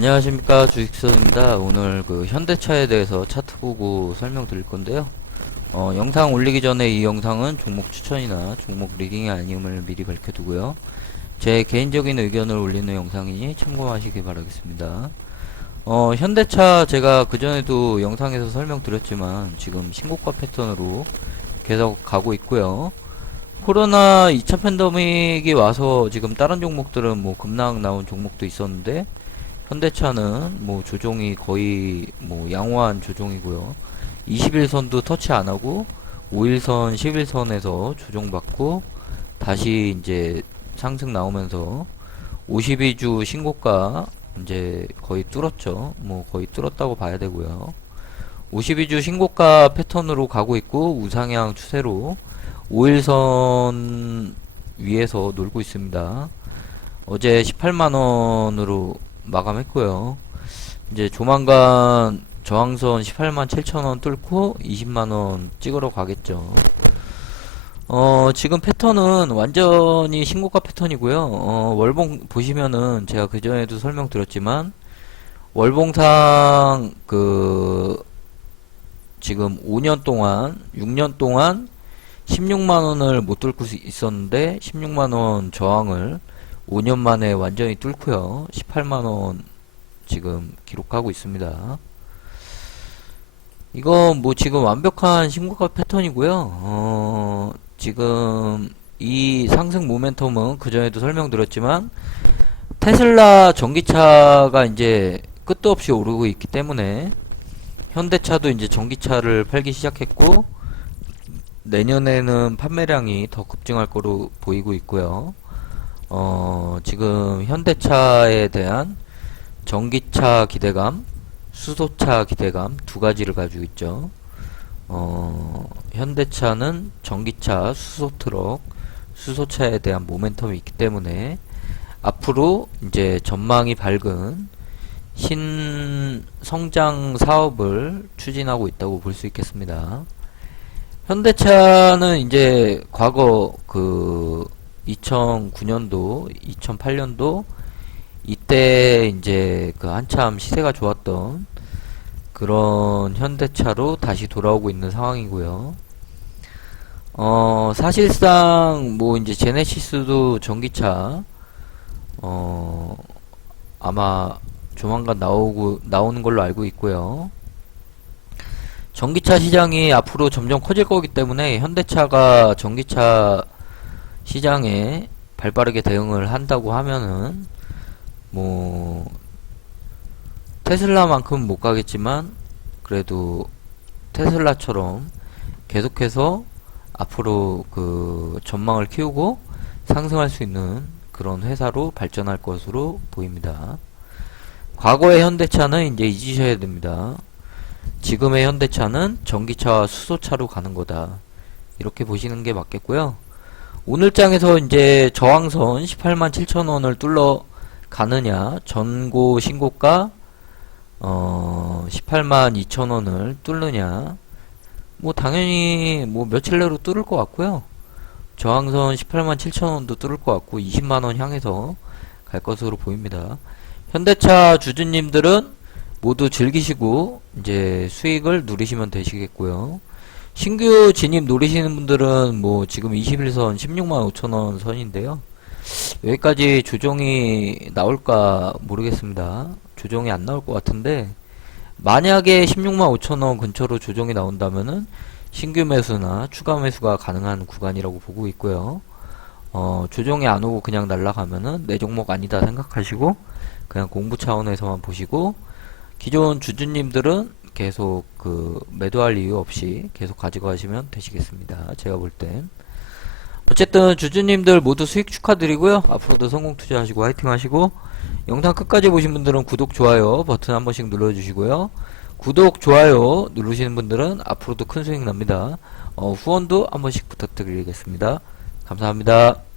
안녕하십니까 주식선입니다. 오늘 그 현대차에 대해서 차트 보고 설명드릴 건데요. 어, 영상 올리기 전에 이 영상은 종목 추천이나 종목 리딩이 아님을 미리 밝혀두고요. 제 개인적인 의견을 올리는 영상이니 참고하시기 바라겠습니다. 어, 현대차 제가 그전에도 영상에서 설명드렸지만 지금 신고가 패턴으로 계속 가고 있고요. 코로나 2차 팬데믹이 와서 지금 다른 종목들은 뭐 급락 나온 종목도 있었는데 현대차는 뭐 조종이 거의 뭐 양호한 조종이고요. 21선도 터치 안 하고 5일선, 11선에서 조종받고 다시 이제 상승 나오면서 52주 신고가 이제 거의 뚫었죠. 뭐 거의 뚫었다고 봐야 되고요. 52주 신고가 패턴으로 가고 있고 우상향 추세로 5일선 위에서 놀고 있습니다. 어제 18만원으로 마감했고요. 이제 조만간 저항선 18만 7천원 뚫고 20만원 찍으러 가겠죠. 어, 지금 패턴은 완전히 신고가 패턴이고요. 어, 월봉 보시면은 제가 그전에도 설명드렸지만 월봉상 그 지금 5년 동안 6년 동안 16만 원을 못 뚫고 있었는데 16만 원 저항을 5년 만에 완전히 뚫고요. 18만 원 지금 기록하고 있습니다. 이거 뭐 지금 완벽한 신고가 패턴이고요. 어, 지금 이 상승 모멘텀은 그전에도 설명드렸지만 테슬라 전기차가 이제 끝도 없이 오르고 있기 때문에 현대차도 이제 전기차를 팔기 시작했고 내년에는 판매량이 더 급증할 거로 보이고 있고요. 어, 지금 현대차에 대한 전기차 기대감, 수소차 기대감 두 가지를 가지고 있죠. 어, 현대차는 전기차, 수소 트럭, 수소차에 대한 모멘텀이 있기 때문에 앞으로 이제 전망이 밝은 신 성장 사업을 추진하고 있다고 볼 수 있겠습니다. 현대차는 이제 과거 그 2009년도, 2008년도 이때 이제 그 한참 시세가 좋았던 그런 현대차로 다시 돌아오고 있는 상황이고요. 어, 사실상 뭐 이제 제네시스도 전기차 어, 아마 조만간 나오고 나오는 걸로 알고 있고요. 전기차 시장이 앞으로 점점 커질 거기 때문에 현대차가 전기차 시장에 발빠르게 대응을 한다고 하면은 뭐 테슬라만큼 못 가겠지만 그래도 테슬라처럼 계속해서 앞으로 그 전망을 키우고 상승할 수 있는 그런 회사로 발전할 것으로 보입니다. 과거의 현대차는 이제 잊으셔야 됩니다. 지금의 현대차는 전기차와 수소차로 가는 거다. 이렇게 보시는 게 맞겠고요. 오늘 장에서 이제 저항선 18만 7천원을 뚫러 가느냐, 전고 신고가 어 18만 2천원을 뚫느냐, 뭐 당연히 뭐 며칠 내로 뚫을 것 같고요. 저항선 18만 7천원도 뚫을 것 같고 20만원 향해서 갈 것으로 보입니다. 현대차 주주님들은 모두 즐기시고 이제 수익을 누리시면 되시겠고요. 신규 진입 노리시는 분들은 뭐 지금 21선 16만 5천원 선인데요. 여기까지 조정이 나올까 모르겠습니다. 조정이 안 나올 것 같은데 만약에 16만 5천원 근처로 조정이 나온다면은 신규 매수나 추가 매수가 가능한 구간이라고 보고 있고요. 어, 조정이 안 오고 그냥 날라가면은 내 종목 아니다 생각하시고 그냥 공부 차원에서만 보시고 기존 주주님들은 계속 그 매도할 이유 없이 계속 가지고 가시면 되시겠습니다. 제가 볼 땐. 어쨌든 주주님들 모두 수익 축하드리고요. 앞으로도 성공 투자하시고 화이팅 하시고 영상 끝까지 보신 분들은 구독, 좋아요 버튼 한 번씩 눌러주시고요. 구독, 좋아요 누르시는 분들은 앞으로도 큰 수익 납니다. 어, 후원도 한 번씩 부탁드리겠습니다. 감사합니다.